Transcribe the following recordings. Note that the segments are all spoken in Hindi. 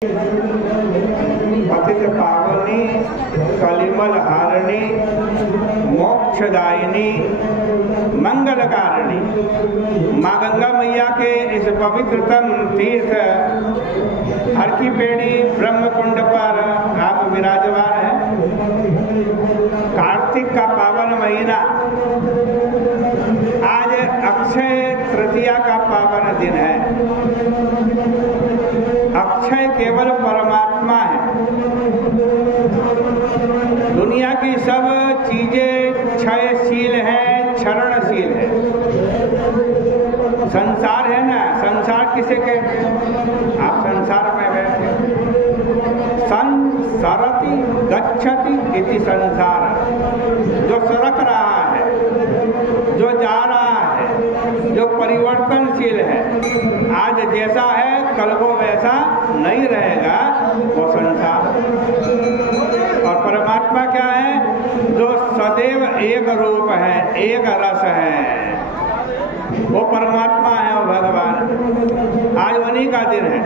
पतित पावनी कलिमल हारिणी मोक्षदायिनी मंगलकारिणी माँ गंगा मैया के इस पवित्रतम तीर्थ हर की पेड़ी ब्रह्मकुंड पर आप विराजमान है। कार्तिक का पावन महीना, आज अक्षय तृतीया का पावन दिन है। अक्षय केवल परमात्मा है। दुनिया की सब चीजें क्षयशील हैं, क्षरणशील है। संसार है ना, संसार किसे कहते हैं? आप संसार में बैठे, संसरति गच्छति इति संसार, जो सरक रहा है, जो जा रहा है, जो परिवर्तनशील है। आज जैसा है कल वो वैसा नहीं रहेगा, वो संसार। और परमात्मा क्या है? जो सदैव एक रूप है, एक रस है, वो परमात्मा है, वो भगवान। आज उन्हीं का दिन है।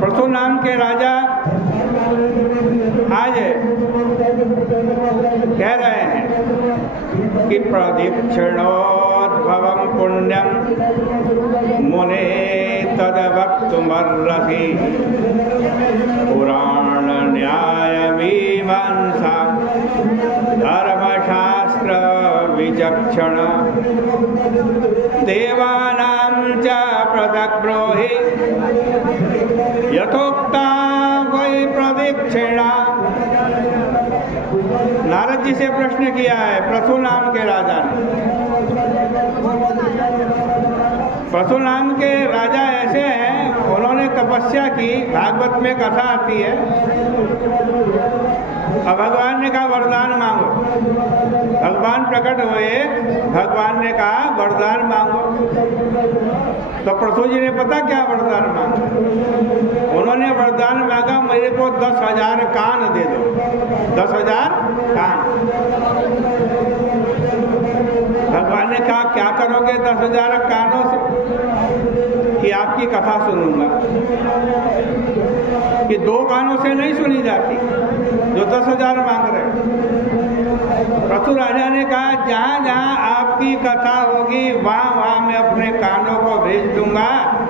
प्रसु नाम के राजा आज कह रहे हैं कि प्रदीक्षिणोद्भवं पुण्यम मुने तद्वक्तुमर्हसि पुराण न्याय मीमांसा धर्मशास्त्र विचक्षण देवानां च पृथक् ब्रूहि यथोक्ता वै प्रदीक्षिणा। नारद जी से प्रश्न किया है प्रसु नाम के राजा ने। प्रसु नाम के राजा ऐसे हैं, उन्होंने तपस्या की, भागवत में कथा आती है। अब भगवान ने कहा वरदान मांगो। भगवान प्रकट हुए, भगवान ने कहा वरदान मांगो। तो प्रसु जी ने पता क्या वरदान मांगा? उन्होंने वरदान मांगा मेरे को 10,000 कान दे दो। 10,000 कान। भगवान ने कहा क्या करोगे 10,000 कानों से? कि आपकी कथा सुनूंगा। कि 2 कानों से नहीं सुनी जाती जो 10,000 मांग रहे। प्रसु राजा ने कहा जहाँ जहाँ आपकी कथा होगी वहाँ वहाँ मैं अपने कानों को भेज दूंगा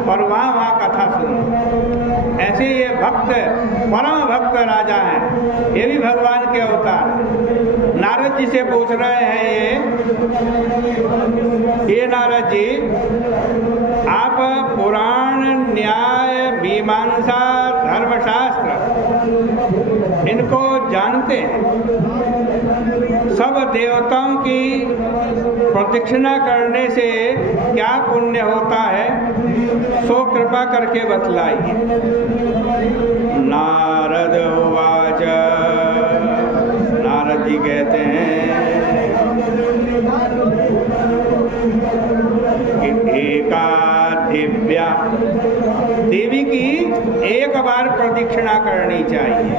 और वहाँ वहाँ कथा सुनूंगा। ऐसे ये भक्त, परम भक्त राजा हैं, ये भी भगवान के अवतार। नारद जी से पूछ रहे हैं ये नारद जी, आप पुराण न्याय मीमांसा धर्मशास्त्र इनको जानते हैं। सब देवताओं की प्रदक्षिणा करने से क्या पुण्य होता है, सो कृपा करके बतलाइए। नारद उवाच, नारद जी कहते हैं कि एका दिव्या, देवी की एक बार प्रदक्षिणा करनी चाहिए।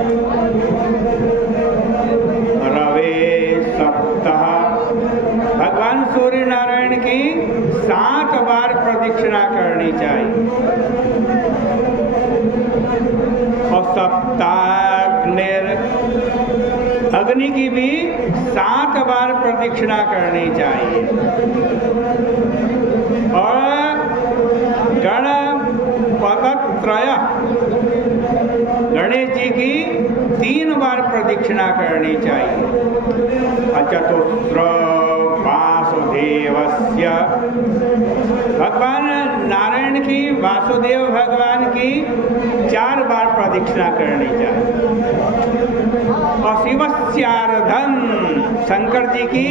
रवे सप्ताह, भगवान सूर्य नारायण की 7 बार प्रदक्षिणा करनी चाहिए। और सप्ताग्निर, अग्नि की भी 7 बार प्रदक्षिणा करनी चाहिए। और गणपतत्रय, गणेश जी की 3 बार प्रदक्षिणा करनी चाहिए। चतुस्र वासुदेवस्य, भगवान नारायण की, वासुदेव भगवान की 4 बार प्रदक्षिणा करनी चाहिए। और शिवस्यार्धम, शंकर जी की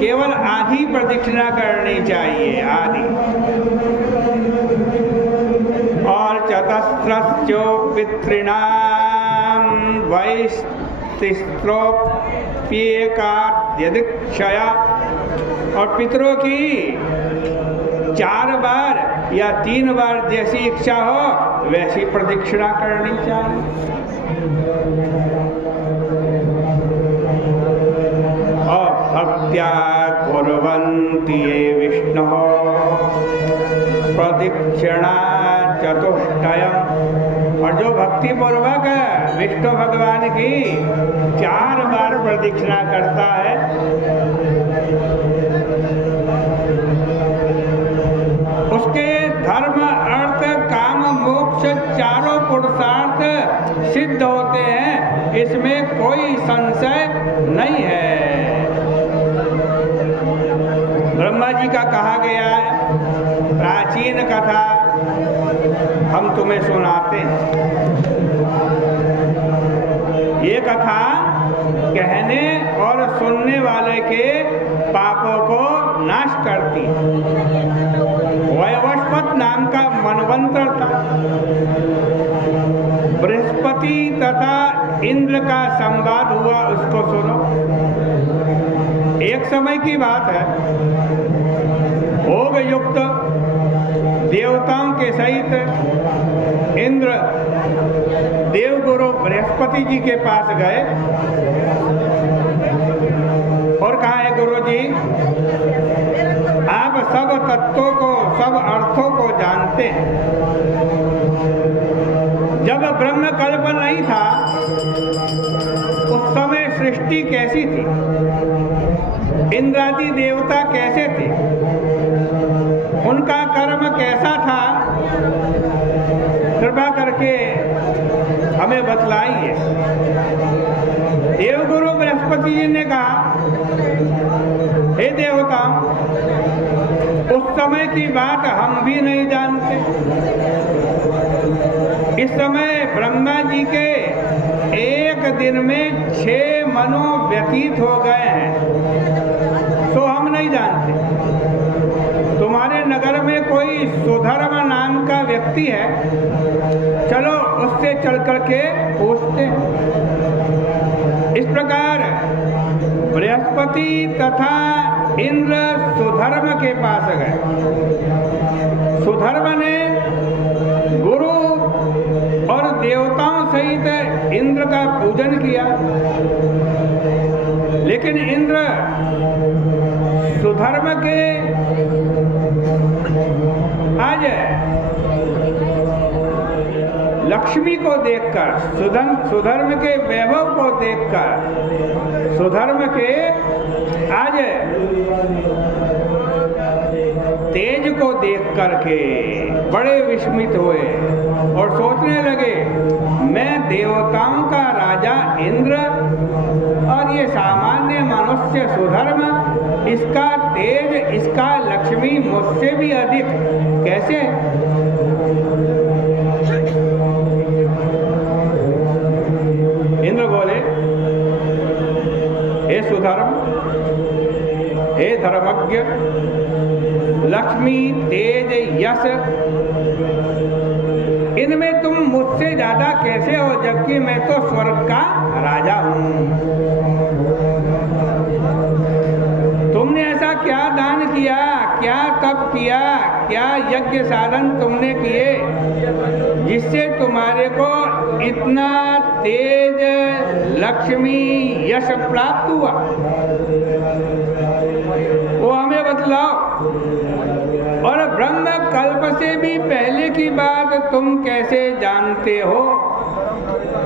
केवल आधी प्रदक्षिणा करनी चाहिए, आधी। और चतस्रस्यो पितॄणां वैस्तिस्त्रोप्येकाद्यदिक्षया, और पितरों की 4 बार या 3 बार जैसी इच्छा हो वैसी प्रदक्षिणा करनी चाहिए। और भक्त्या कुर्वन्ति ये विष्णुः प्रदक्षिणा चतुष्टयम्, और जो भक्ति पूर्वक विष्णु भगवान की 4 बार प्रदक्षिणा करता है, उसके धर्म अर्थ काम मोक्ष चारों पुरुषार्थ सिद्ध होते हैं, इसमें कोई संशय नहीं है। ब्रह्मा जी का कहा गया प्राचीन कथा हम तुम्हें सुनाते हैं। ये कथा कहने और सुनने वाले के पापों को नाश करती है। वैवस्वत नाम का मनवंतर था। बृहस्पति तथा इंद्र का संवाद हुआ, उसको सुनो। एक समय की बात है, भोग युक्त देवताओं के सहित इंद्र देवगुरु बृहस्पति जी के पास गए और कहा, है गुरु जी, आप सब तत्वों को, सब अर्थों को जानते हैं। जब ब्रह्म कल्प नहीं था, उस समय सृष्टि कैसी थी, इंद्रादि देवता कैसे थे, उनका कर्म कैसा था, कृपा करके हमें बतलाइए। देवगुरु बृहस्पति जी ने कहा, हे देवताओं, उस समय की बात हम भी नहीं जानते। इस समय ब्रह्मा जी के एक दिन में 6 मनु व्यतीत हो गए हैं, तो हम नहीं जानते। तुम्हारे नगर में कोई सुधर्म नाम का व्यक्ति है, चलो उससे चल करके पूछते। इस प्रकार बृहस्पति तथा इंद्र सुधर्म के पास गए। सुधर्म ने गुरु और देवताओं सहित इंद्र का पूजन किया, लेकिन इंद्र सुधर्म के आज लक्ष्मी को देखकर, सुधर्म के वैभव को देखकर, सुधर्म के आज तेज को देख करके बड़े विस्मित हुए और सोचने लगे, मैं देवताओं का राजा इंद्र और ये सामान्य मनुष्य सुधर्म, इसका तेज, इसका लक्ष्मी मुझसे भी अधिक कैसे? इंद्र बोले, हे सुधर्म, हे धर्मज्ञ, लक्ष्मी, तेज, यश, इनमें तुम मुझसे ज्यादा कैसे हो, जबकि मैं तो स्वर्ग का राजा हूं। तुमने ऐसा क्या दान किया, क्या तप किया, क्या यज्ञ साधन तुमने किए, जिससे तुम्हारे को इतना तेज, लक्ष्मी, यश प्राप्त हुआ? वो हमें बतलाओ। और ब्रह्म कल्प से भी पहले की बात तुम कैसे जानते हो?